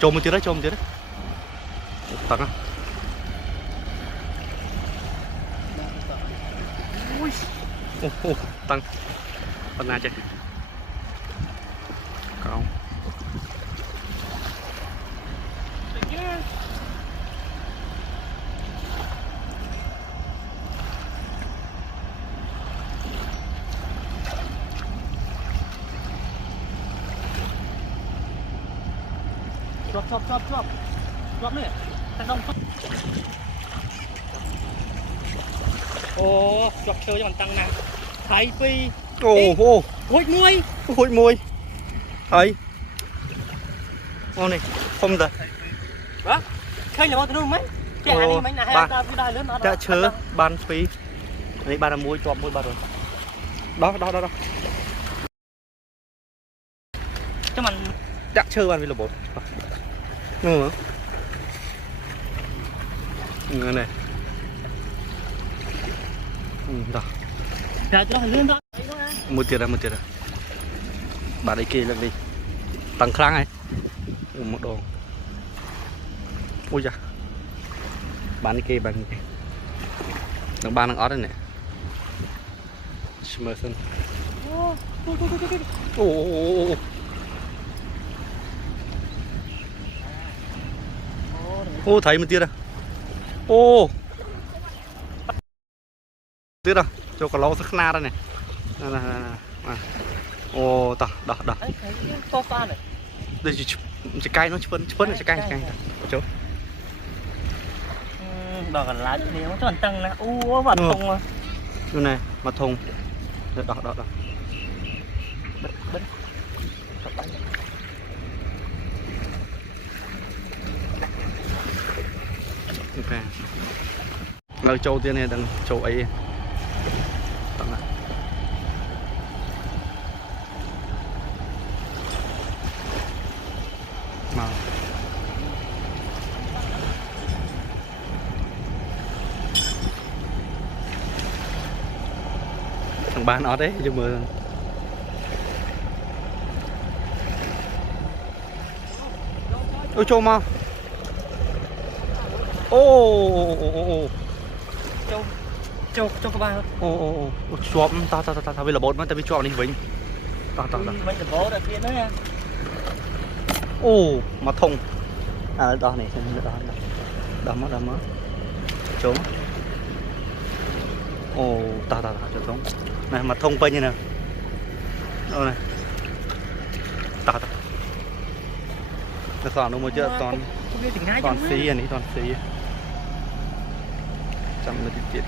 trộm một tiếng đấy, trộm một tiếng đấy. Tặng á. Tăng. Phần nào chạy. Không. Chọp này. Thằng đông. Ồ, chọp chơi cho bạn tăng nè. Thái phi. Ồ, hôi mùi. Thấy. Ô này, không rồi. Đó. Khơi là bao nhiêu mấy? Cái này mấy nè, hai ta cái đai lớn đó. Đã chớ ban phi. Đây ba là muối chọp muối ba rồi. Đó. Cho mình đã chớ ban vì là bột. Ngờ. Này. Đó. Ra cho nó lươn đó. Một tiền à. Bà đây kia lần đi. Tăng kháng này. Một đồ. Ui da. Bán cái kia bán cái. Đang bán đang ót đây nè. Smurson. Ô thấy một tiền à. Ô. Tiếc đâu, cho cả lô sắc na đây này. Nè. Ô, đó. To pha này. Đây chỉ cay nó chớn này chỉ cay. Chỗ. Bảo còn lá gì nó toàn tăng nè. Vật thùng mà. Đây này, mặt thùng. Đó. Bứt. Ok. Lời châu tiên này đang châu ấy. Tặng lại. Mà. Thằng ba nó đấy chứ mà. Ôi châu mà. Ô. Châu các bạn. Ô. Chọp ta bây là bột nó ta biết chọp đi vĩnh. Ta. Mấy cái bố đã tiên đấy nha. Ô, mà thông. À đó này, đó. Đâm á. Trốn. Ồ, ta cho trốn. Này mà thông bên như nào. Đâu này. Ta. Nó còn đâu mà chưa toàn xí à, toàn xí. Chăm nó tiết.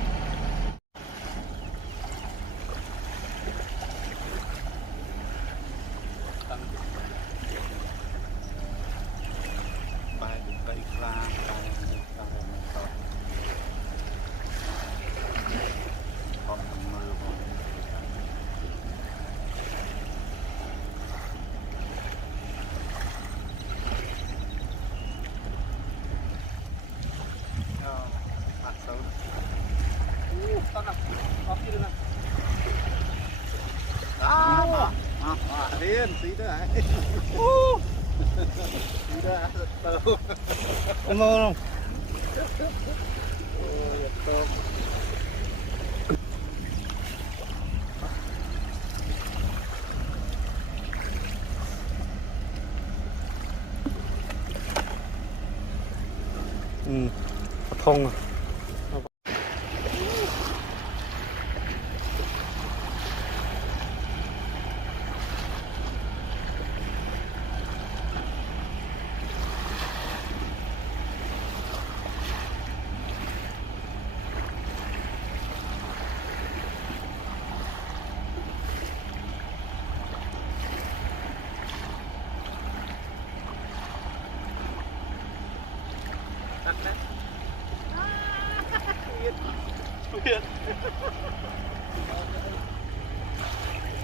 Điên, tí nữa hả? Tí nữa hả? Em mơ không? Thông à.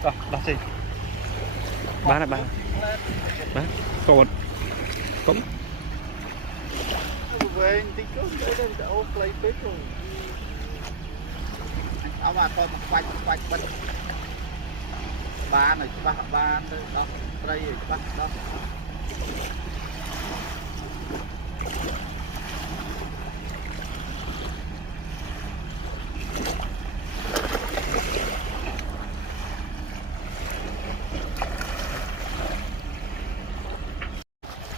Đó, đặt gì? Bán này. Bán. Còn. Cống. Về tí cứ để đây để ô play bếp rồi. Áo mà thôi mà quanh bên. Ba này ba đây đó. Đây rồi đó.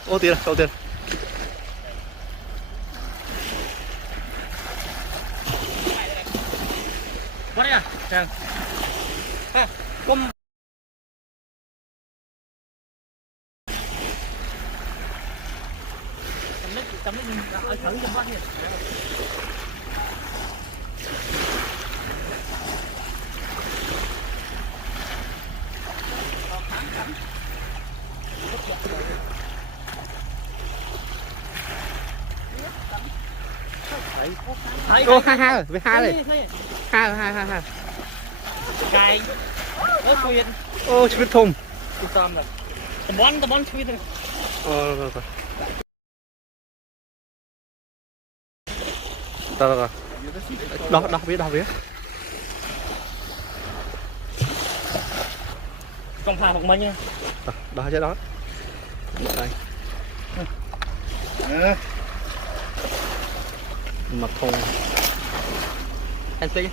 ô tiền câu tiền Bắt đi à? Chàng. Ha, cùng cầm lấy ở thử cho bắt đi. ô ha với ha này ha Cài. Ôi xuyên. ô chưa biết thùng Tôi tóm rồi. Tầm bón xuyên rồi. rồi đó biết Trong pha hoặc mình nha. đó chứ đó đây mặt thùng Anh Phi.